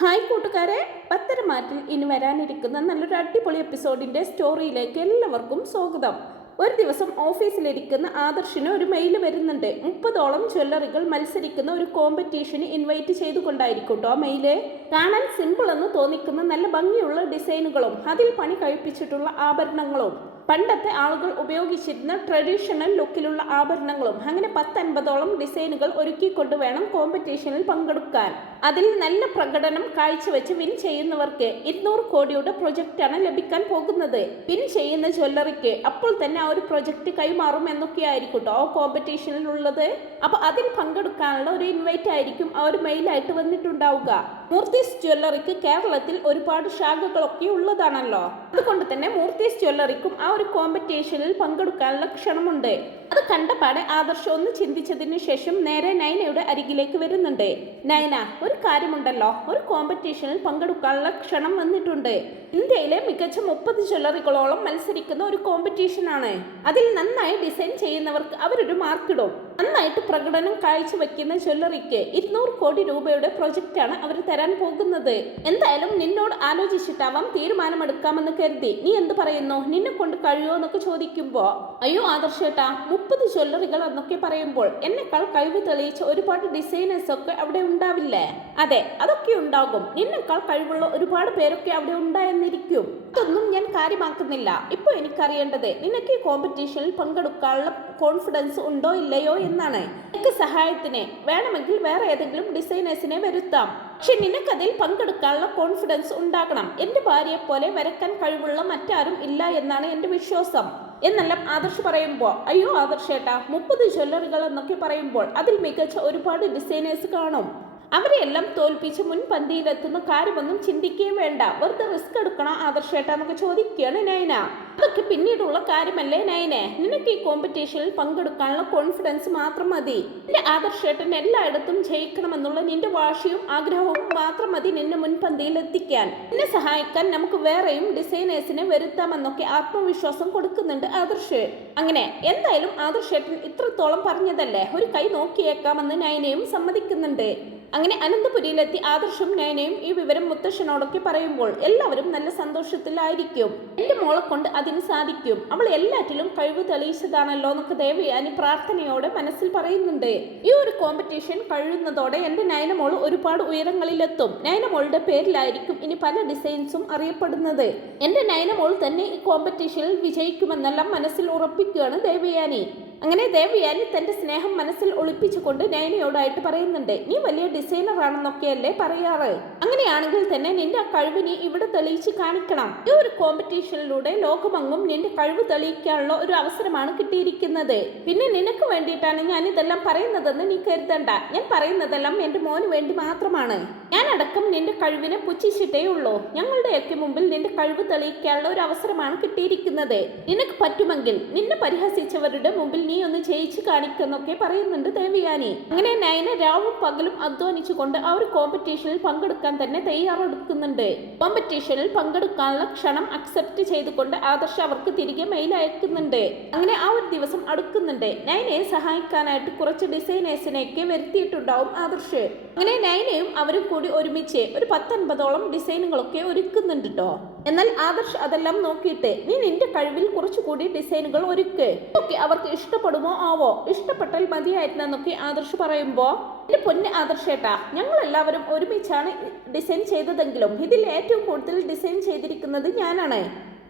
Hi കൂട്ടുകാരെ. പത്തരമാറ്റിൽ ഇനി വരാനിരിക്കുന്ന നല്ലൊരു അടിപൊളി എപ്പിസോഡിന്റെ സ്റ്റോറിയിലേക്ക് എല്ലാവർക്കും സ്വാഗതം. ഒരു ദിവസം ഓഫീസിലിരിക്കുന്ന ആദർശിന് ഒരു മെയിൽ വരുന്നുണ്ട്. മുപ്പതോളം ജ്വല്ലറികൾ മത്സരിക്കുന്ന ഒരു കോമ്പറ്റീഷന് ഇൻവൈറ്റ് ചെയ്തുകൊണ്ടായിരിക്കും ആ മെയിൽ. കാണാൻ സിമ്പിൾ എന്ന് തോന്നിക്കുന്ന നല്ല ഭംഗിയുള്ള ഡിസൈനുകളും അതിൽ പണി കഴിപ്പിച്ചിട്ടുള്ള ആഭരണങ്ങളും പണ്ടത്തെ ആളുകൾ ഉപയോഗിച്ചിരുന്ന ട്രഡീഷണൽ ലുക്കിലുള്ള ആഭരണങ്ങളും അങ്ങനെ പത്തൻപതോളം ഡിസൈനുകൾ ഒരുക്കിക്കൊണ്ട് വേണം കോമ്പറ്റീഷനിൽ പങ്കെടുക്കാൻ. അതിൽ നല്ല പ്രകടനം കാഴ്ചവെച്ച് വിൻ ചെയ്യുന്നവർക്ക് ഇരുന്നൂറ് കോടിയുടെ പ്രൊജക്റ്റാണ് ലഭിക്കാൻ പോകുന്നത്. വിൻ ചെയ്യുന്ന ജ്വല്ലറിക്ക് അപ്പോൾ തന്നെ ആ ഒരു പ്രൊജക്റ്റ് കൈമാറും എന്നൊക്കെയായിരിക്കും കേട്ടോ ആ കോമ്പറ്റീഷനിലുള്ളത് അപ്പൊ അതിൽ പങ്കെടുക്കാനുള്ള ഒരു ഇൻവൈറ്റ് ആയിരിക്കും ആ ഒരു മെയിലായിട്ട് വന്നിട്ടുണ്ടാവുക. മൂർത്തീസ് ജ്വല്ലറിക്ക് കേരളത്തിൽ ഒരുപാട് ശാഖകളൊക്കെ ഉള്ളതാണല്ലോ. അതുകൊണ്ട് തന്നെ മൂർത്തീസ് ജ്വല്ലറിക്കും ആ ഒരു കോമ്പറ്റീഷനിൽ പങ്കെടുക്കാനുള്ള ക്ഷണമുണ്ട്. അത് കണ്ടപാടെ ആദർശം ഒന്ന് ചിന്തിച്ചതിന് ശേഷം നേരെ നൈനയുടെ അരികിലേക്ക് വരുന്നുണ്ട്. നൈന ഒരു കാര്യമുണ്ടല്ലോ. ഒരു കോമ്പറ്റീഷനിൽ പങ്കെടുക്കാനുള്ള ക്ഷണം വന്നിട്ടുണ്ട്. ഇന്ത്യയിലെ മികച്ച മുപ്പത് ജ്വല്ലറികളോളം മത്സരിക്കുന്ന ഒരു കോമ്പറ്റീഷനാണ് അതിൽ നന്നായി ഡിസൈൻ ചെയ്യുന്നവർക്ക് അവരൊരു മാർക്കിടും നന്നായിട്ട് പ്രകടനം കാഴ്ചവെക്കുന്ന ജ്വല്ലറിക്ക് ഇരുന്നൂറ് കോടി രൂപയുടെ പ്രൊജക്റ്റാണ് അവർ തരാൻ പോകുന്നത്. എന്തായാലും നിന്നോട് ആലോചിച്ചിട്ടാവാം തീരുമാനമെടുക്കാമെന്ന് കരുതി. നീ എന്ത് പറയുന്നു? നിന്നെ കൊണ്ട് കഴിയുമോ എന്നൊക്കെ ചോദിക്കുമ്പോൾ അയ്യോ ആദർശേട്ടാ മുപ്പത് ജ്വല്ലറികൾ എന്നൊക്കെ പറയുമ്പോൾ എന്നെക്കാൾ കഴിവ് തെളിയിച്ച ഒരുപാട് ഡിസൈനേഴ്സ് ഒക്കെ അവിടെ ഉണ്ടാവില്ലേ? അതെ അതൊക്കെ ഉണ്ടാകും. നിന്നെക്കാൾ കഴിവുള്ള ഒരുപാട് പേരൊക്കെ അവിടെ ഉണ്ടായെന്നിരിക്കും ഇതൊന്നും ഞാൻ കാര്യമാക്കുന്നില്ല. ഇപ്പൊ എനിക്കറിയേണ്ടത് നിനക്ക് ഈ കോമ്പറ്റീഷനിൽ പങ്കെടുക്കാനുള്ള കോൺഫിഡൻസ് ഉണ്ടോ ഇല്ലയോ എന്നാണ്. നിനക്ക് സഹായത്തിന് വേണമെങ്കിൽ വേറെ ഏതെങ്കിലും ഡിസൈനേഴ്സിനെ വരുത്താം. പക്ഷെ നിനക്കതിൽ പങ്കെടുക്കാനുള്ള കോൺഫിഡൻസ് ഉണ്ടാകണം. എന്റെ ഭാര്യയെ പോലെ വരക്കാൻ കഴിവുള്ള മറ്റാരും ഇല്ല എന്നാണ് എന്റെ വിശ്വാസം. എന്നെല്ലാം ആദർശ് പറയുമ്പോൾ. അയ്യോ ആദർശേട്ടാ മുപ്പത് ജ്വല്ലറികൾ എന്നൊക്കെ പറയുമ്പോൾ അതിൽ മികച്ച ഒരുപാട് ഡിസൈനേഴ്സ് കാണും. അവരെയെല്ലാം തോൽപ്പിച്ച് മുൻപന്തിയിലെത്തുന്ന കാര്യമൊന്നും ചിന്തിക്കുകയും വേണ്ട. വെറുതെ റിസ്ക് എടുക്കണോ? ആദർശേട്ട എന്നൊക്കെ ചോദിക്കുകയാണ് നൈന അതൊക്കെ പിന്നീടുള്ള കാര്യമല്ലേ നൈനെ നിനക്ക് ഈ കോമ്പറ്റീഷനിൽ പങ്കെടുക്കാനുള്ള കോൺഫിഡൻസ് മാത്രം മതി. നിന്റെ ആദർശേട്ടൻ എല്ലായിടത്തും ജയിക്കണമെന്നുള്ള നിന്റെ വാശിയും ആഗ്രഹവും മാത്രം മതി നിന്നെ മുൻപന്തിയിൽ എത്തിക്കാൻ. നിന്നെ സഹായിക്കാൻ നമുക്ക് വേറെയും ഡിസൈനേഴ്സിനെ വരുത്താമെന്നൊക്കെ ആത്മവിശ്വാസം കൊടുക്കുന്നുണ്ട് ആദർശ്. അങ്ങനെ എന്തായാലും ആദർശേട്ടൻ ഇത്രത്തോളം പറഞ്ഞതല്ലേ? ഒരു കൈ നോക്കിയേക്കാമെന്ന് നൈനയും സമ്മതിക്കുന്നുണ്ട്. അങ്ങനെ അനന്തപുരിയിലെത്തി ആദർശും നയനയും ഈ വിവരം മുത്തശ്ശനോടൊക്കെ പറയുമ്പോൾ എല്ലാവരും നല്ല സന്തോഷത്തിലായിരിക്കും. എന്റെ മോളെ കൊണ്ട് അതിന് സാധിക്കും. അവൾ എല്ലാറ്റിലും കഴിവ് തെളിയിച്ചതാണല്ലോ എന്നൊക്കെ ദേവയാനി പ്രാർത്ഥനയോടെ മനസ്സിൽ പറയുന്നുണ്ട്. ഈ ഒരു കോമ്പറ്റീഷൻ കഴിയുന്നതോടെ എന്റെ നയനമോൾ ഒരുപാട് ഉയരങ്ങളിലെത്തും. നയനമോളുടെ പേരിലായിരിക്കും ഇനി പല ഡിസൈൻസും അറിയപ്പെടുന്നത്. എന്റെ നയനമോൾ തന്നെ ഈ കോമ്പറ്റീഷനിൽ വിജയിക്കുമെന്നെല്ലാം മനസ്സിൽ ഉറപ്പിക്കുകയാണ് ദേവയാനി. അങ്ങനെ ദേവയാനി തന്റെ സ്നേഹം മനസ്സിൽ ഒളിപ്പിച്ചുകൊണ്ട് നയനയോടായിട്ട് പറയുന്നുണ്ട് നീ വലിയ ഡിസൈനർ ആണെന്നൊക്കെയല്ലേ പറയാറ്? അങ്ങനെയാണെങ്കിൽ തന്നെ നിന്റെ ആ കഴിവ് നീ ഇവിടെ തെളിയിച്ച് കാണിക്കണം. ഈ ഒരു കോമ്പറ്റീഷനിലൂടെ ലോകമങ്ങും നിന്റെ കഴിവ് തെളിയിക്കാനുള്ള ഒരു അവസരമാണ് കിട്ടിയിരിക്കുന്നത്. പിന്നെ നിനക്ക് വേണ്ടിയിട്ടാണ് ഞാൻ ഇതെല്ലാം പറയുന്നതെന്ന് നീ കരുതണ്ട. ഞാൻ പറയുന്നതെല്ലാം എന്റെ മോന് വേണ്ടി മാത്രമാണ്. ഞാൻ അടക്കം നിന്റെ കഴിവിനെ പുച്ഛിച്ചിട്ടേ ഉള്ളൂ. ഞങ്ങളുടെയൊക്കെ മുമ്പിൽ നിന്റെ കഴിവ് തെളിയിക്കാനുള്ള ഒരു അവസരമാണ് കിട്ടിയിരിക്കുന്നത്. നിനക്ക് പറ്റുമെങ്കിൽ നിന്നെ പരിഹസിച്ചവരുടെ മുമ്പിൽ നീ ഒന്ന് ജയിച്ച് കാണിക്കുന്നൊക്കെ പറയുന്നുണ്ട് ദേവിയാനി. അങ്ങനെ നയന രാവും പകലും അധ്വാനിച്ചുകൊണ്ട് ആ ഒരു കോമ്പറ്റീഷനിൽ പങ്കെടുക്കാൻ തന്നെ തയ്യാറെടുക്കുന്നുണ്ട്. കോമ്പറ്റീഷനിൽ പങ്കെടുക്കാനുള്ള ക്ഷണം അക്സെപ്റ്റ് ചെയ്തുകൊണ്ട് ആദർശ അവർക്ക് തിരികെ മെയിൽ അയക്കുന്നുണ്ട്. അങ്ങനെ ആ ഒരു ദിവസം അടുക്കുന്നുണ്ട്. നയനയെ സഹായിക്കാനായിട്ട് കുറച്ച് ഡിസൈനേഴ്സിനെയൊക്കെ വരുത്തിയിട്ടുണ്ടാവും ആദർശ്. അങ്ങനെ നയനയും അവരും കൂടി ഒരുമിച്ച് ഒരു പത്തൊൻപതോളം ഡിസൈനുകളൊക്കെ ഒരുക്കുന്നുണ്ട് കേട്ടോ എന്നാൽ ആദർശ് അതെല്ലാം നോക്കിയിട്ട് നീ നിന്റെ കഴിവിൽ കുറച്ചുകൂടി ഡിസൈനുകൾ ഒരുക്ക്. ഓക്കെ അവർക്ക് ഇഷ്ടപ്പെടുമോ? ആവോ? ഇഷ്ടപ്പെട്ടാൽ മതിയായിരുന്നെന്നൊക്കെ ആദർശ് പറയുമ്പോ എന്റെ പൊന്ന് ആദർശേട്ടാ ഞങ്ങൾ എല്ലാവരും ഒരുമിച്ചാണ് ഡിസൈൻ ചെയ്തതെങ്കിലും ഇതിൽ ഏറ്റവും കൂടുതൽ ഡിസൈൻ ചെയ്തിരിക്കുന്നത് ഞാനാണ്.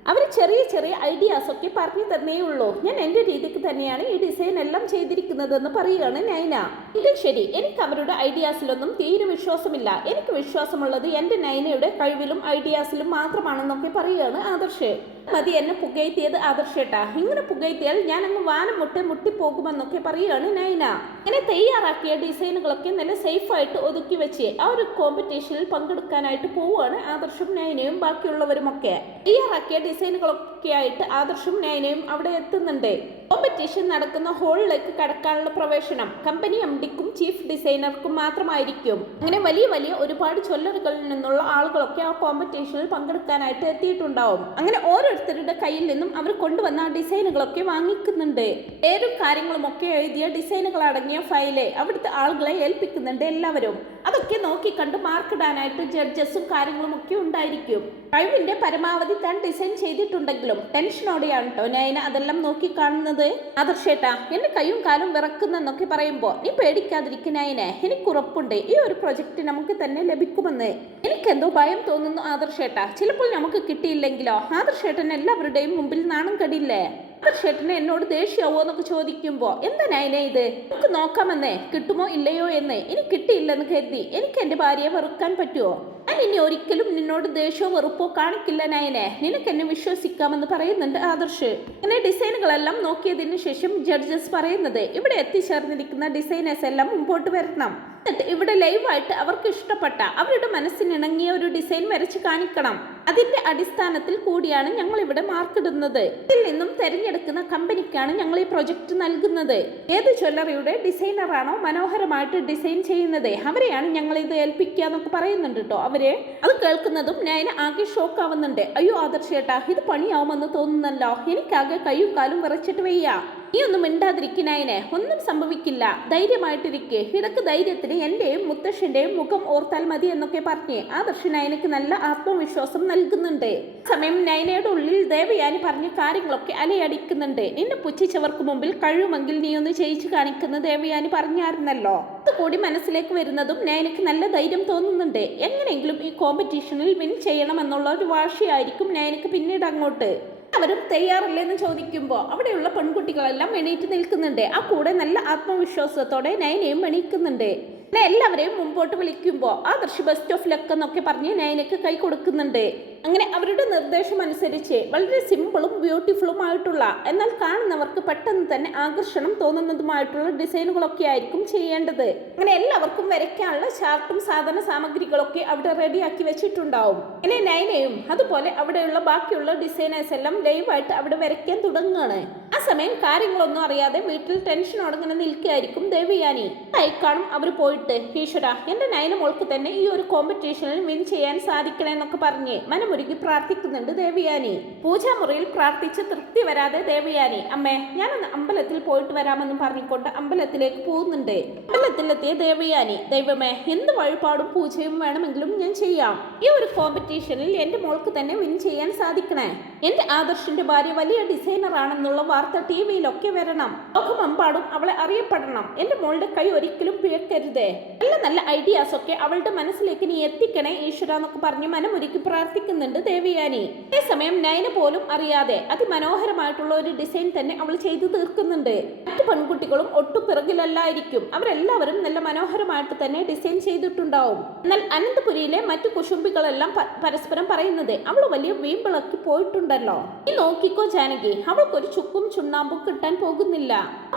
അവർ ചെറിയ ചെറിയ ഐഡിയാസ് ഒക്കെ പറഞ്ഞു തന്നേ ഉള്ളൂ. ഞാൻ എന്റെ രീതിക്ക് തന്നെയാണ് ഈ ഡിസൈൻ എല്ലാം ചെയ്തിരിക്കുന്നതെന്ന് പറയുകയാണ് നൈന. ഇത് ശരി എനിക്ക് അവരുടെ ഐഡിയാസിലൊന്നും തീരെ വിശ്വാസമില്ല. എനിക്ക് വിശ്വാസമുള്ളത് എന്റെ നൈനയുടെ കഴിവിലും ഐഡിയാസിലും മാത്രമാണെന്നൊക്കെ പറയുകയാണ് ആദർശ്. മതി എന്നെ പുകയത്തിയത് ആദർശേട്ടാ ഇങ്ങനെ പുകയത്തിയാൽ ഞാൻ അങ്ങ് വാനം മുട്ടി മുട്ടിപ്പോകുമെന്നൊക്കെ പറയുകയാണ് നൈന. അങ്ങനെ തയ്യാറാക്കിയ ഡിസൈനുകളൊക്കെ നല്ല സേഫായിട്ട് ഒതുക്കി വെച്ച് ആ ഒരു കോമ്പറ്റീഷനിൽ പങ്കെടുക്കാനായിട്ട് പോവുകയാണ് ആദർശും നൈനയും ബാക്കിയുള്ളവരുമൊക്കെ. തയ്യാറാക്കിയ ഡിസൈനുകളൊക്കെ ആയിട്ട് ആദർശും നൈനയും അവിടെ എത്തുന്നുണ്ട്. കോമ്പറ്റീഷൻ നടക്കുന്ന ഹോളിലേക്ക് കടക്കാനുള്ള പ്രവേശനം. കമ്പനി എം ഡിക്കും ചീഫ് ഡിസൈനർക്കും മാത്രമായിരിക്കും. അങ്ങനെ വലിയ വലിയ ഒരുപാട് ചൊല്ലറുകളിൽ നിന്നുള്ള ആളുകളൊക്കെ ആ കോമ്പറ്റീഷനിൽ പങ്കെടുക്കാനായിട്ട് എത്തിയിട്ടുണ്ടാവും. അങ്ങനെ ഓരോരുത്തരുടെ കയ്യിൽ നിന്നും അവർ കൊണ്ടുവന്ന ഡിസൈനുകളൊക്കെ വാങ്ങിക്കുന്നുണ്ട്. പേരും കാര്യങ്ങളും ഒക്കെ എഴുതിയ ഡിസൈനുകൾ അടങ്ങിയ ഫയൽ അവിടുത്തെ ആളുകളെ ഏൽപ്പിക്കുന്നുണ്ട് എല്ലാവരും. അതൊക്കെ നോക്കിക്കണ്ട് മാർക്കിടാനായിട്ട് ജഡ്ജസും കാര്യങ്ങളും ഒക്കെ ഉണ്ടായിരിക്കും. കഴിവിന്റെ പരമാവധി താൻ ഡിസൈൻ ചെയ്തിട്ടുണ്ടെങ്കിലും ടെൻഷനോടെയാണ് കേട്ടോ. നയന അതെല്ലാം നോക്കി കാണുന്നത്. ആദർശേട്ടാ എന്റെ കൈയും കാലും വിറക്കുന്നെന്നൊക്കെ പറയുമ്പോ നീ പേടിക്കാതിരിക്കുന്നതിനെ എനിക്ക് ഉറപ്പുണ്ട് ഈ ഒരു പ്രൊജക്ട് നമുക്ക് തന്നെ ലഭിക്കുമെന്ന്. എനിക്കെന്തോ ഭയം തോന്നുന്നു ആദർശേട്ടാ ചിലപ്പോൾ നമുക്ക് കിട്ടിയില്ലെങ്കിലോ? ആദർശേട്ടൻ എല്ലാവരുടെയും മുമ്പിൽ നാണം കടില്ലേ? ആദർശേട്ടനെ എന്നോട് ദേഷ്യാവോ എന്നൊക്കെ ചോദിക്കുമ്പോ എന്താ നയനെ ഇത്? നമുക്ക് നോക്കാമെന്നേ. കിട്ടുമോ ഇല്ലയോ എന്ന്. ഇനി കിട്ടിയില്ലെന്ന് കരുതി. എനിക്ക് എന്റെ ഭാര്യയെ വെറുക്കാൻ പറ്റുമോ ഞാൻ ഇനി ഒരിക്കലും നിന്നോട് ദേഷ്യമോ വെറുപ്പോ കാണിക്കില്ല നയനെ. നിനക്ക് എന്നെ വിശ്വസിക്കാമെന്ന് പറയുന്നുണ്ട് ആദർശ്. ഇങ്ങനെ ഡിസൈനുകളെല്ലാം നോക്കിയതിന് ശേഷം ജഡ്ജസ് പറയുന്നത് ഇവിടെ എത്തിച്ചേർന്നിരിക്കുന്ന ഡിസൈനേഴ്സ് എല്ലാം മുമ്പോട്ട് വരണം. എന്നിട്ട് ഇവിടെ ലൈവായിട്ട് അവർക്ക് ഇഷ്ടപ്പെട്ട അവരുടെ മനസ്സിനിണങ്ങിയ ഒരു ഡിസൈൻ വരച്ച് കാണിക്കണം. അതിന്റെ അടിസ്ഥാനത്തിൽ കൂടിയാണ് ഞങ്ങൾ ഇവിടെ മാർക്കിടുന്നത് ഇതിൽ നിന്നും തെരഞ്ഞെടുക്കുന്ന കമ്പനിക്കാണ് ഞങ്ങൾ ഈ പ്രൊജക്ട് നൽകുന്നത്. ഏത് ജ്വല്ലറിയുടെ ഡിസൈനറാണോ മനോഹരമായിട്ട് ഡിസൈൻ ചെയ്യുന്നത് അവരെയാണ് ഞങ്ങൾ ഇത് ഏൽപ്പിക്കുക എന്നൊക്കെ പറയുന്നുണ്ട് കേട്ടോ അവർ അത് കേൾക്കുന്നതും ഞാൻ ആകെ ഷോക്ക് ആവുന്നുണ്ട് അയ്യോ ആദർശേട്ടാ ഇത് പണിയാവുമെന്ന് തോന്നുന്നല്ലോ. എനിക്കാകെ കയ്യും കാലും വിറച്ചിട്ട് വയ്യ. നീ ഒന്നും മിണ്ടാതിരിക്കനായനെ ഒന്നും സംഭവിക്കില്ല. ധൈര്യമായിട്ടിരിക്കെ. ഇടയ്ക്ക് ധൈര്യത്തിന് എന്റെയും മുത്തശ്ശന്റെയും മുഖം ഓർത്താൽ മതി എന്നൊക്കെ പറഞ്ഞ് ആദർശ് നയനക്ക് നല്ല ആത്മവിശ്വാസം നൽകുന്നുണ്ട്. സമയം നയനയുടെ ഉള്ളിൽ ദേവയാനി പറഞ്ഞ കാര്യങ്ങളൊക്കെ അലയടിക്കുന്നുണ്ട്. നിന്നെ പുച്ഛിച്ചവർക്ക് മുമ്പിൽ കഴിയുമെങ്കിൽ നീ ഒന്ന് ചെയ്യിച്ചു കാണിക്കുന്ന ദേവയാനി പറഞ്ഞായിരുന്നല്ലോ. കൂടി മനസ്സിലേക്ക് വരുന്നതും നയനക്ക് നല്ല ധൈര്യം തോന്നുന്നുണ്ട്. എങ്ങനെയെങ്കിലും ഈ കോമ്പറ്റീഷനിൽ വിൻ ചെയ്യണമെന്നുള്ള ഒരു വാശിയായിരിക്കും നയനക്ക് പിന്നീട് അങ്ങോട്ട്. അവരും തയ്യാറല്ലെന്ന് ചോദിക്കുമ്പോൾ അവിടെയുള്ള പെൺകുട്ടികളെല്ലാം എണീറ്റ് നിൽക്കുന്നുണ്ട്. ആ കൂടെ നല്ല ആത്മവിശ്വാസത്തോടെ നയനയും എണീക്കുന്നുണ്ട്. പിന്നെ എല്ലാവരെയും മുമ്പോട്ട് വിളിക്കുമ്പോൾ ആ ദൃശ്യ ബസ് ഓഫ് ലക്ക് എന്നൊക്കെ പറഞ്ഞ് നയനക്ക് കൈ കൊടുക്കുന്നുണ്ട്. അങ്ങനെ അവരുടെ നിർദ്ദേശം അനുസരിച്ച് വളരെ സിമ്പിളും ബ്യൂട്ടിഫുള്ളും ആയിട്ടുള്ള എന്നാൽ കാണുന്നവർക്ക് പെട്ടെന്ന് തന്നെ ആകർഷണം തോന്നുന്നതുമായിട്ടുള്ള ഡിസൈനുകളൊക്കെ ആയിരിക്കും ചെയ്യേണ്ടത്. അങ്ങനെ എല്ലാവർക്കും വരയ്ക്കാനുള്ള ചാർട്ടും സാധന സാമഗ്രികളൊക്കെ അവിടെ റെഡിയാക്കി വെച്ചിട്ടുണ്ടാവും. അങ്ങനെ നൈനയും അതുപോലെ അവിടെയുള്ള ബാക്കിയുള്ള ഡിസൈനേഴ്സ് എല്ലാം ലൈവായിട്ട് അവിടെ വരയ്ക്കാൻ തുടങ്ങുകയാണ്. ആ സമയം കാര്യങ്ങളൊന്നും അറിയാതെ വീട്ടിൽ ടെൻഷനോടെ ഇങ്ങനെ നിൽക്കുകയായിരിക്കും ദേവിയാനി. അയക്കാളും അവർ പോയിട്ട്. ഈശ്വര എന്റെ നയന മോൾക്ക് തന്നെ ഈ ഒരു കോമ്പറ്റീഷനിൽ വിൻ ചെയ്യാൻ സാധിക്കണേ എന്നൊക്കെ പറഞ്ഞ് മനമുരുകി പ്രാർത്ഥിക്കുന്നുണ്ട് ദേവിയാനി. പൂജാമുറിയിൽ പ്രാർത്ഥിച്ച് തൃപ്തി വരാതെ ദേവിയാനി അമ്മേ ഞാനൊന്ന് അമ്പലത്തിൽ പോയിട്ട് വരാമെന്ന് പറഞ്ഞുകൊണ്ട് അമ്പലത്തിലേക്ക് പോകുന്നുണ്ട്. അമ്പലത്തിലെത്തിയ ദേവിയാനി ദൈവമേ എന്ത് വഴിപാടും പൂജയും വേണമെങ്കിലും ഞാൻ ചെയ്യാം. ഈ ഒരു കോമ്പറ്റീഷനിൽ എന്റെ മോൾക്ക് തന്നെ വിൻ ചെയ്യാൻ സാധിക്കണേ. എന്റെ ആദർശിന്റെ ഭാര്യ വലിയ ഡിസൈനർ ആണെന്നുള്ള വാർത്ത ടി വിയിലൊക്കെ വരണം. ലോകമെമ്പാടും അവളെ അറിയപ്പെടണം. എന്റെ മോളുടെ കൈ ഒരിക്കലും പിഴക്കരുതേ. നല്ല നല്ല ഐഡിയാസ് ഒക്കെ അവളുടെ മനസ്സിലേക്ക് നീ എത്തിക്കണേ ഈശ്വര എന്നൊക്കെ പറഞ്ഞ് മനമൊരുക്കി പ്രാർത്ഥിക്കുന്നുണ്ട് ദേവിയാനി. അതേസമയം നയന പോലും അറിയാതെ അതിമനോഹരമായിട്ടുള്ള ഒരു ഡിസൈൻ തന്നെ അവൾ ചെയ്തു തീർക്കുന്നുണ്ട്. മറ്റു പെൺകുട്ടികളും ഒട്ടും പിറകിലല്ലായിരിക്കും. അവരെല്ലാവരും നല്ല മനോഹരമായിട്ട് തന്നെ ഡിസൈൻ ചെയ്തിട്ടുണ്ടാവും. എന്നാൽ അനന്തപുരിയിലെ മറ്റു കുശുംബികളെല്ലാം പരസ്പരം പറയുന്നത് അവൾ വലിയ വീമ്പിളക്കി പോയിട്ടുണ്ടല്ലോ. നീ നോക്കിക്കോ ജാനകി. അവൾക്കൊരു ചുക്കും ചുണ്ണാമ്പും കിട്ടാൻ പോകുന്നില്ല.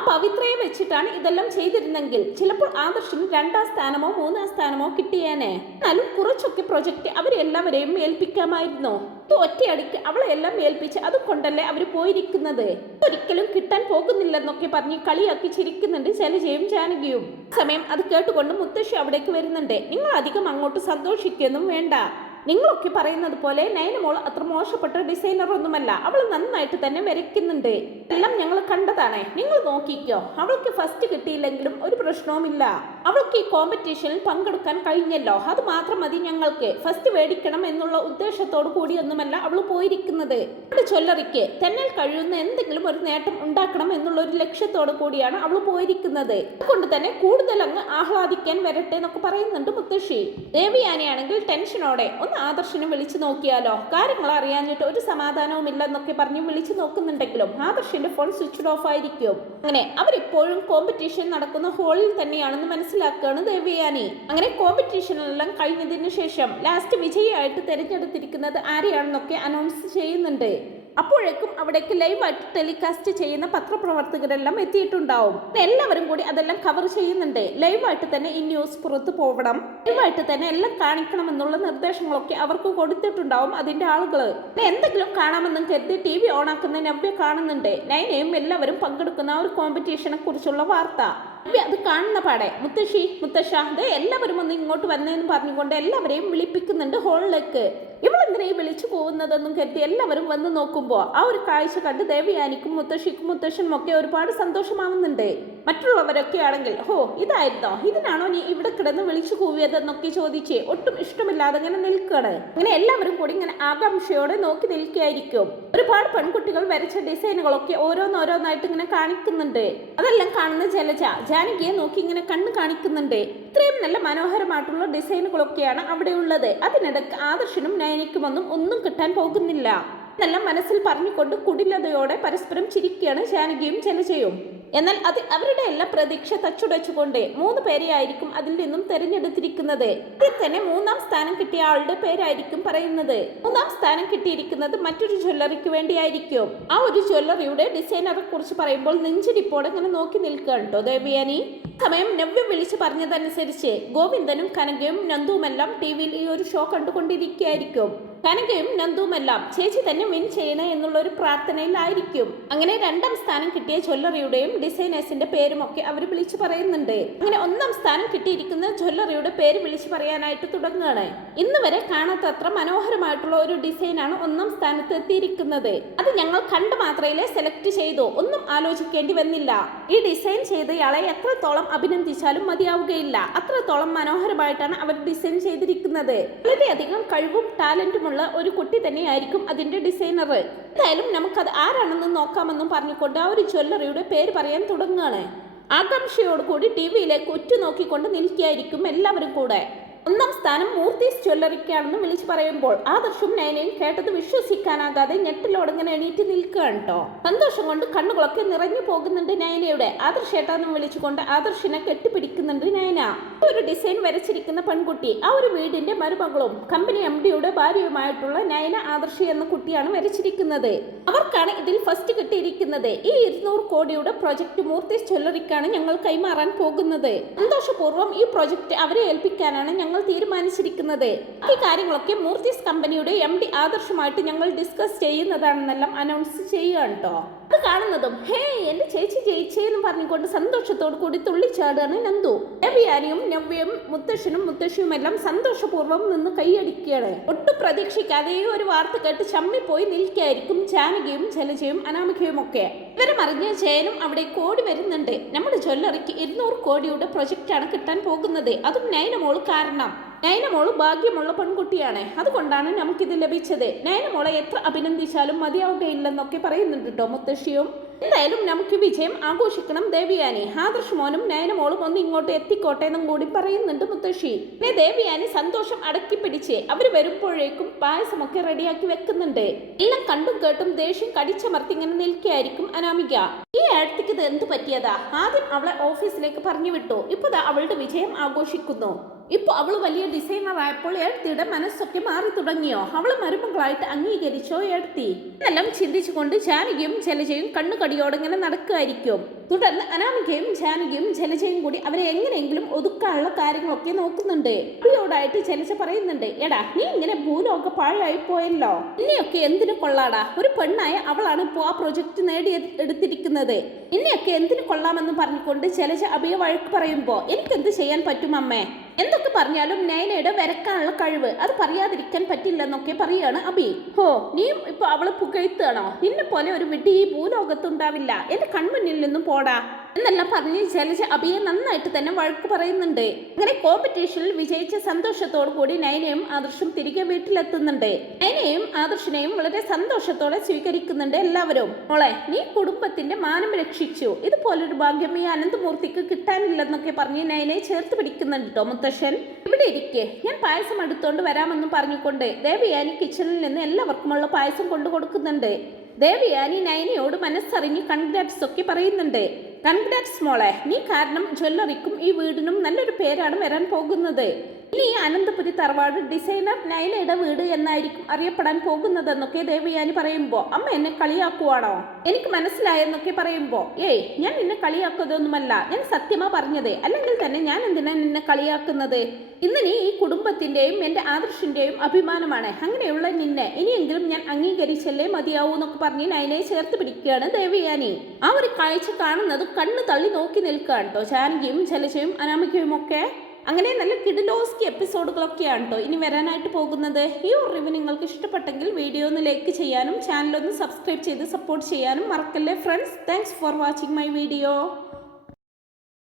പവിത്രയെ വെച്ചിട്ടാണ് ഇതെല്ലാം ചെയ്തിരുന്നെങ്കിൽ ചിലപ്പോൾ ആദർശിന് രണ്ടാം സ്ഥാനമോ മൂന്നാം സ്ഥാനമോ കിട്ടിയേനെ. എന്നാലും കുറച്ചൊക്കെ പ്രൊജക്ട് അവരെല്ലാവരെയും ഏൽപ്പിക്കാമായിരുന്നു. ഒറ്റയടിക്ക് അവളെ എല്ലാം ഏൽപ്പിച്ച് അതുകൊണ്ടല്ലേ അവർ പോയിരിക്കുന്നത്? ഒരിക്കലും കിട്ടാൻ പോകുന്നില്ലെന്നൊക്കെ പറഞ്ഞ് കളിയാക്കി ചിരിക്കുന്നുണ്ട് ശൈലജയും ജാനകിയും. സമയം അത് കേട്ടുകൊണ്ട് മുത്തശ്ശി അവിടേക്ക് വരുന്നുണ്ട്. നിങ്ങൾ അധികം അങ്ങോട്ട് സന്തോഷിക്കൊന്നും വേണ്ട. നിങ്ങളൊക്കെ പറയുന്നത് പോലെ നയനമോൾ അത്ര മോശപ്പെട്ട ഡിസൈനറൊന്നുമല്ല അവൾ നന്നായിട്ട് തന്നെ വരയ്ക്കുന്നുണ്ട്. എല്ലാം ഞങ്ങൾ കണ്ടതാണ്. നിങ്ങൾ നോക്കിക്കോ. അവൾക്ക് ഫസ്റ്റ് കിട്ടിയില്ലെങ്കിലും ഒരു പ്രശ്നവുമില്ല. അവൾക്ക് ഈ കോമ്പറ്റീഷനിൽ പങ്കെടുക്കാൻ കഴിഞ്ഞല്ലോ. അത് മാത്രം മതി ഞങ്ങൾക്ക്. ഫസ്റ്റ് മേടിക്കണം എന്നുള്ള ഉദ്ദേശത്തോടു കൂടിയൊന്നുമല്ല അവൾ പോയിരിക്കുന്നത്. അവളുടെ ചൊല്ലറിക്ക് തെന്നൽ കഴിയുന്ന എന്തെങ്കിലും ഒരു നേട്ടം ഉണ്ടാക്കണം എന്നുള്ള ഒരു ലക്ഷ്യത്തോടു കൂടിയാണ് അവൾ പോയിരിക്കുന്നത്. അതുകൊണ്ട് തന്നെ കൂടുതൽ അങ്ങ് ആഹ്ലാദിക്കാൻ വരട്ടെ എന്നൊക്കെ പറയുന്നുണ്ട് മുത്തശ്ശി. ദേവിയാനയാണെങ്കിൽ ടെൻഷനോടെ ഒന്ന് ആദർശനെ വിളിച്ചു നോക്കിയാലോ? കാര്യങ്ങൾ അറിയാഞ്ഞിട്ട് ഒരു സമാധാനവും ഇല്ലെന്നൊക്കെ പറഞ്ഞ് വിളിച്ചു നോക്കുന്നുണ്ടെങ്കിലും ആദർശന്റെ ഫോൺ സ്വിച്ച് ഓഫ് ആയിരിക്കും. അങ്ങനെ അവരിപ്പോഴും കോമ്പറ്റീഷൻ നടക്കുന്ന ഹോളിൽ തന്നെയാണെന്ന് മനസ്സിലാക്കുകയാണ് ദേവയാനി. അങ്ങനെ കോമ്പറ്റീഷനെല്ലാം കഴിഞ്ഞതിന് ശേഷം ലാസ്റ്റ് വിജയിയായിട്ട് തിരഞ്ഞെടുത്തിരിക്കുന്നത് ആരെയാണെന്നൊക്കെ അനൗൺസ് ചെയ്യുന്നുണ്ട്. അപ്പോഴേക്കും അവിടേക്ക് ലൈവായിട്ട് ടെലികാസ്റ്റ് ചെയ്യുന്ന പത്രപ്രവർത്തകരെല്ലാം എത്തിയിട്ടുണ്ടാവും. എല്ലാവരും കൂടി അതെല്ലാം കവർ ചെയ്യുന്നുണ്ട്. ലൈവായിട്ട് തന്നെ ഈ ന്യൂസ് പുറത്തു പോകണം ലൈവായിട്ട് തന്നെ എല്ലാം കാണിക്കണം എന്നുള്ള നിർദ്ദേശങ്ങളൊക്കെ അവർക്ക് കൊടുത്തിട്ടുണ്ടാവും അതിന്റെ ആളുകൾ എന്തെങ്കിലും കാണാമെന്നും കരുതി ടി വി ഓണാക്കുന്ന നവ്യ കാണുന്നുണ്ട്. നൈനയും എല്ലാവരും പങ്കെടുക്കുന്ന ഒരു കോമ്പറ്റീഷനെ കുറിച്ചുള്ള വാർത്ത. അത് കാണുന്ന പാടെ മുത്തശ്ശി മുത്തശ്ശ ദേ എല്ലാവരും ഒന്ന് ഇങ്ങോട്ട് വന്നതെന്ന് പറഞ്ഞുകൊണ്ട് എല്ലാവരെയും വിളിപ്പിക്കുന്നുണ്ട് ഹോളിലേക്ക്. ഇവളെന്തിനാ ഈ വിളിച്ചു പോകുന്നതെന്നും കരുതി എല്ലാവരും വന്ന് നോക്കുമ്പോൾ ആ ഒരു കാഴ്ച കണ്ട് ദേവയാനിക്കും മുത്തശ്ശിക്കും മുത്തശ്ശനും ഒക്കെ ഒരുപാട് സന്തോഷമാവുന്നുണ്ട്. മറ്റുള്ളവരൊക്കെ ആണെങ്കിൽ ഹോ ഇതായിരുന്നോ? ഇതിനാണോ നീ ഇവിടെ കിടന്ന് വിളിച്ചു കൂവിയതെന്നൊക്കെ ചോദിച്ചേ. ഒട്ടും ഇഷ്ടമില്ലാതെ ഇങ്ങനെ നിൽക്കുകയാണ്. അങ്ങനെ എല്ലാവരും കൂടി ഇങ്ങനെ ആകാംക്ഷയോടെ നോക്കി നിൽക്കുകയായിരിക്കും. ഒരുപാട് പെൺകുട്ടികൾ വരച്ച ഡിസൈനുകളൊക്കെ ഓരോന്നോരോന്നായിട്ട് ഇങ്ങനെ കാണിക്കുന്നുണ്ട്. അതെല്ലാം കാണുന്ന ജലജ ജാനകിയെ നോക്കി ഇങ്ങനെ കണ്ണ് കാണിക്കുന്നുണ്ട്. ഇത്രയും നല്ല മനോഹരമായിട്ടുള്ള ഡിസൈനുകളൊക്കെയാണ് അവിടെ ഉള്ളത് അതിനിടയ്ക്ക് ആദർശനും നയനിക്കുമൊന്നും ഒന്നും കിട്ടാൻ പോകുന്നില്ല. എന്നെല്ലാം മനസ്സിൽ പറഞ്ഞുകൊണ്ട് കുടിലതയോടെ പരസ്പരം ചിരിക്കുകയാണ് ജാനകിയും ജലജയും. എന്നാൽ അത് അവരുടെ എല്ലാം പ്രതീക്ഷ തച്ചുടച്ചുകൊണ്ട് മൂന്ന് പേരെയായിരിക്കും അതിൽ നിന്നും തെരഞ്ഞെടുത്തിരിക്കുന്നത്. ഇതിൽ തന്നെ മൂന്നാം സ്ഥാനം കിട്ടിയ ആളുടെ പേരായിരിക്കും പറയുന്നത്. മൂന്നാം സ്ഥാനം കിട്ടിയിരിക്കുന്നത് മറ്റൊരു ജ്വല്ലറിക്ക് വേണ്ടിയായിരിക്കും. ആ ഒരു ജ്വല്ലറിയുടെ ഡിസൈനറെ കുറിച്ച് പറയുമ്പോൾ നെഞ്ചിരിപ്പോടെ ഇങ്ങനെ നോക്കി നിൽക്കുക കേട്ടോ ദേവിയാനി. സമയം നവ്യ വിളിച്ചു പറഞ്ഞതനുസരിച്ച് ഗോവിന്ദനും കനകയും നന്ദുവുമെല്ലാം ടി വിയിൽ ഈ ഒരു ഷോ കണ്ടുകൊണ്ടിരിക്കുകയായിരിക്കും. കനകയും നന്ദുവുമെല്ലാം ചേച്ചി തന്നെ വിൻ ചെയ്യണേ എന്നുള്ള ഒരു പ്രാർത്ഥനയിലായിരിക്കും. അങ്ങനെ രണ്ടാം സ്ഥാനം കിട്ടിയ ജ്വല്ലറിയുടെയും ഡിസൈനേഴ്സിന്റെ പേരും ഒക്കെ അവർ വിളിച്ചു പറയുന്നുണ്ട്. അങ്ങനെ ഒന്നാം സ്ഥാനം കിട്ടിയിരിക്കുന്ന ജ്വല്ലറിയുടെ പേര് വിളിച്ചു പറയാനായിട്ട് തുടങ്ങുകയാണ്. ഇന്ന് വരെ കാണാത്തത്ര മനോഹരമായിട്ടുള്ള ഒരു ഡിസൈനാണ് ഒന്നാം സ്ഥാനത്ത് എത്തിയിരിക്കുന്നത്. അത് ഞങ്ങൾ കണ്ടു മാത്രയിലെ സെലക്ട് ചെയ്തു. ഒന്നും ആലോചിക്കേണ്ടി വന്നില്ല. ഈ ഡിസൈൻ ചെയ്തയാളെ എത്രത്തോളം അഭിനന്ദിച്ചാലും മതിയാവുകയില്ല. അത്രത്തോളം മനോഹരമായിട്ടാണ് അവർ ഡിസൈൻ ചെയ്തിരിക്കുന്നത്. വളരെയധികം കഴിവും ടാലന്റുമുള്ള ഒരു കുട്ടി തന്നെയായിരിക്കും അതിന്റെ ഡിസൈനർ എന്തായാലും നമുക്കത് ആരാണെന്ന് നോക്കാമെന്നും പറഞ്ഞുകൊണ്ട് ആ ഒരു ജ്വല്ലറിയുടെ പേര് പറയാൻ തുടങ്ങുകയാണ്. ആകാംക്ഷയോടുകൂടി ടി വിയിലേക്ക് ഉറ്റുനോക്കിക്കൊണ്ട് നിൽക്കുകയായിരിക്കും എല്ലാവരും കൂടെ. ഒന്നാം സ്ഥാനം മൂർത്തീസ് ജ്വല്ലറിക്കാണെന്ന് വിളിച്ചു പറയുമ്പോൾ ആദർശും നയനയും കേട്ടത് വിശ്വസിക്കാനാകാതെ ഞെട്ടിലോടങ്ങനെ എണീറ്റ് നിൽക്കുകയാണ് കേട്ടോ. സന്തോഷം കൊണ്ട് കണ്ണുകളൊക്കെ നിറഞ്ഞു പോകുന്നുണ്ട് നയനയുടെ. ആദർശേട്ടാന്നും വിളിച്ചുകൊണ്ട് ആദർശിനെ കെട്ടിപ്പിടിക്കുന്നുണ്ട് നയന. ഒരു ഡിസൈൻ വരച്ചിരിക്കുന്ന പെൺകുട്ടി ആ ഒരു വീടിന്റെ മരുമകളും കമ്പനി എം ഡിയുടെ ഭാര്യയുമായിട്ടുള്ള നയന ആദർശി എന്ന കുട്ടിയാണ് വരച്ചിരിക്കുന്നത്. അവർക്കാണ് ഇതിൽ ഫസ്റ്റ് കിട്ടിയിരിക്കുന്നത്. ഈ ഇരുന്നൂറ് കോടിയുടെ പ്രൊജക്ട് മൂർത്തീസ് ജ്വല്ലറിക്കാണ് ഞങ്ങൾ കൈമാറാൻ പോകുന്നത്. സന്തോഷപൂർവം ഈ പ്രൊജക്ട് അവരെ ഏൽപ്പിക്കാനാണ് ഞങ്ങൾ തീരുമാനിച്ചിരിക്കുന്നത്. ഈ കാര്യങ്ങളൊക്കെ മൂർത്തിസ് കമ്പനിയുടെ എം ഡി ആദർശമായിട്ട് ഞങ്ങൾ ഡിസ്കസ് ചെയ്യുന്നതാണെന്നെല്ലാം അനൗൺസ് ചെയ്യുകയാണ് കേട്ടോ അത് കാണുന്നതും ഹേ എന്റെ ചേച്ചി ജയിച്ചേന്ന് പറഞ്ഞുകൊണ്ട് സന്തോഷത്തോടു കൂടി തുള്ളിച്ചാടുകയാണ് നന്ദു. നവ്യാനിയും നവ്യയും മുത്തശ്ശനും മുത്തശ്ശിയും എല്ലാം സന്തോഷപൂർവം നിന്ന് കൈയടിക്കുകയാണ്. ഒട്ടും പ്രതീക്ഷിക്കാതെ ഒരു വാർത്ത കേട്ട് ചമ്മിപ്പോയി നിൽക്കായിരിക്കും ജാനകിയും ജലജയും അനാമികയും ഒക്കെ ഇവരെ മറിഞ്ഞ ജയനും അവിടെ കോടി വരുന്നുണ്ട്. നമ്മുടെ ജ്വല്ലറിക്ക് ഇരുന്നൂറ് കോടിയുടെ പ്രൊജക്റ്റാണ് കിട്ടാൻ പോകുന്നത്. അതും നയനമോൾ കാരണം. നയനമോൾ ഭാഗ്യമുള്ള പെൺകുട്ടിയാണ്. അതുകൊണ്ടാണ് നമുക്കിത് ലഭിച്ചത്. നയനമോളെ എത്ര അഭിനന്ദിച്ചാലും മതിയാവുകയില്ലെന്നൊക്കെ പറയുന്നുണ്ട് കേട്ടോ മുത്തശ്ശിയും. എന്തായാലും നമുക്ക് വിജയം ആഘോഷിക്കണം ദേവിയാനി. ആദർശ് മോനും നയനമോളും ഒന്ന് ഇങ്ങോട്ട് എത്തിക്കോട്ടെ എന്നും കൂടി പറയുന്നുണ്ട് മുത്തശ്ശി. പിന്നെ ദേവിയാനി സന്തോഷം അടക്കി പിടിച്ച് അവർ വരുമ്പോഴേക്കും പായസമൊക്കെ റെഡിയാക്കി വെക്കുന്നുണ്ട്. എല്ലാം കണ്ടും കേട്ടും ദേഷ്യം കടിച്ചമർത്തി ഇങ്ങനെ നിൽക്കായിരിക്കും അനാമിക. ഈ ആഴ്ത്തിക്ക് ഇത് എന്ത് പറ്റിയതാ? ആദ്യം അവളെ ഓഫീസിലേക്ക് പറഞ്ഞു വിട്ടു ഇപ്പൊ അവളുടെ വിജയം ആഘോഷിക്കുന്നു. ഇപ്പൊ അവൾ വലിയ ഡിസൈനർ ആയപ്പോൾ എഴുത്തിയുടെ മനസ്സൊക്കെ മാറി തുടങ്ങിയോ? അവൾ മരുമകളായിട്ട് അംഗീകരിച്ചോ എഴുത്തി എന്നെല്ലാം ചിന്തിച്ചുകൊണ്ട് ജാനകിയും ജലജയും കണ്ണുകടിയോടെ ഇങ്ങനെ നടക്കുമായിരിക്കും തുടർന്ന് അനാമികയും ജാനകിയും ജലജയും കൂടി അവരെ എങ്ങനെയെങ്കിലും ഒതുക്കാനുള്ള കാര്യങ്ങളൊക്കെ നോക്കുന്നുണ്ട്. അപ്പിയോടായിട്ട് ജലജ പറയുന്നുണ്ട് എടാ നീ ഇങ്ങനെ ഭൂലോക പാഴായി പോയല്ലോ. ഇനിയൊക്കെ എന്തിനു കൊള്ളാടാ? ഒരു പെണ്ണായ അവളാണ് ഇപ്പോൾ ആ പ്രൊജക്ട് നേടി എടുത്തിരിക്കുന്നത്. ഇനിയൊക്കെ എന്തിനു കൊള്ളാമെന്ന് പറഞ്ഞുകൊണ്ട് ജലജ അഭിയെ വഴക്ക് പറയുമ്പോ എനിക്കെന്ത് ചെയ്യാൻ പറ്റും അമ്മേ? എന്തൊക്കെ പറഞ്ഞാലും നയനയുടെ വരക്കാനുള്ള കഴിവ് അത് പറയാതിരിക്കാൻ പറ്റില്ലെന്നൊക്കെ പറയാണ് അബി. ഹോ നീ ഇപ്പൊ അവൾ പുകഴ്ത്തുകയാണോ? നിന്നെ പോലെ ഒരു വിട്ടി ഈ ഭൂലോകത്തുണ്ടാവില്ല. എന്റെ കൺമുന്നിൽ നിന്നും പോടാ എന്നെല്ലാം പറഞ്ഞ് ജലജ അബിയെ നന്നായിട്ട് തന്നെ വഴക്ക് പറയുന്നുണ്ട്. അങ്ങനെ കോമ്പറ്റീഷനിൽ വിജയിച്ച സന്തോഷത്തോടു കൂടി നയനയും ആദർശും തിരികെ വീട്ടിലെത്തുന്നുണ്ട്. നയനയും ആദർശിനെയും വളരെ സന്തോഷത്തോടെ സ്വീകരിക്കുന്നുണ്ട് എല്ലാവരും. മോളെ നീ കുടുംബത്തിന്റെ മാനം രക്ഷിച്ചു. ഇതുപോലൊരു ഭാഗ്യം ഈ അനന്തമൂർത്തിക്ക് കിട്ടാനില്ലെന്നൊക്കെ പറഞ്ഞ് നയനെ ചേർത്ത് പിടിക്കുന്നുണ്ട് കേട്ടോ മുത്തശ്ശൻ. ഇവിടെ ഇരിക്കെ. ഞാൻ പായസം എടുത്തോണ്ട് വരാമെന്നും പറഞ്ഞുകൊണ്ട് ദേവയാനി കിച്ചണിൽ നിന്ന് എല്ലാവർക്കുമുള്ള പായസം കൊണ്ടു കൊടുക്കുന്നുണ്ട് ദേവയാനി നയനയോട് മനസ്സറിഞ്ഞ് കൺഗ്രാറ്റ്സ് ഒക്കെ പറയുന്നുണ്ട്. കൺഗ്രാറ്റ്സ് മോളെ നീ കാരണം ജ്വല്ലറിക്കും ഈ വീടിനും നല്ലൊരു പേരാണ് വരാൻ പോകുന്നത്. ഇനി അനന്തപുരി തറവാട് ഡിസൈനർ നൈനയുടെ വീട് എന്നായിരിക്കും അറിയപ്പെടാൻ പോകുന്നതെന്നൊക്കെ ദേവയാനി പറയുമ്പോൾ അമ്മ എന്നെ കളിയാക്കുവാണോ? എനിക്ക് മനസ്സിലായെന്നൊക്കെ പറയുമ്പോൾ ഏയ് ഞാൻ നിന്നെ കളിയാക്കുന്നതൊന്നുമല്ല ഞാൻ സത്യമാ പറഞ്ഞത് അല്ലെങ്കിൽ തന്നെ ഞാൻ എന്തിനാ നിന്നെ കളിയാക്കുന്നത്? ഇന്ന് നീ ഈ കുടുംബത്തിന്റെയും എന്റെ ആദർശിന്റെയും അഭിമാനമാണ് അങ്ങനെയുള്ള നിന്നെ ഇനിയെങ്കിലും ഞാൻ അംഗീകരിച്ചല്ലേ മതിയാവൂ എന്നൊക്കെ പറഞ്ഞ് നൈനയെ ചേർത്ത് പിടിക്കുകയാണ് ദേവയാനി. ആ ഒരു കാഴ്ച കാണുന്നത് കണ്ണ് തള്ളി നോക്കി നിൽക്കുകയാണ് കേട്ടോ ജാനകിയും ജലജയും അനാമികയും ഒക്കെ അങ്ങനെ നല്ല കിഡിലോസ്കി എപ്പിസോഡുകളൊക്കെയാണ് കേട്ടോ ഇനി വരാനായിട്ട് പോകുന്നത്. ഈ റിവ് നിങ്ങൾക്ക് ഇഷ്ടപ്പെട്ടെങ്കിൽ വീഡിയോ ഒന്ന് ലൈക്ക് ചെയ്യാനും ചാനലൊന്ന് സബ്സ്ക്രൈബ് ചെയ്ത് സപ്പോർട്ട് ചെയ്യാനും മറക്കല്ലേ friends thanks for watching my video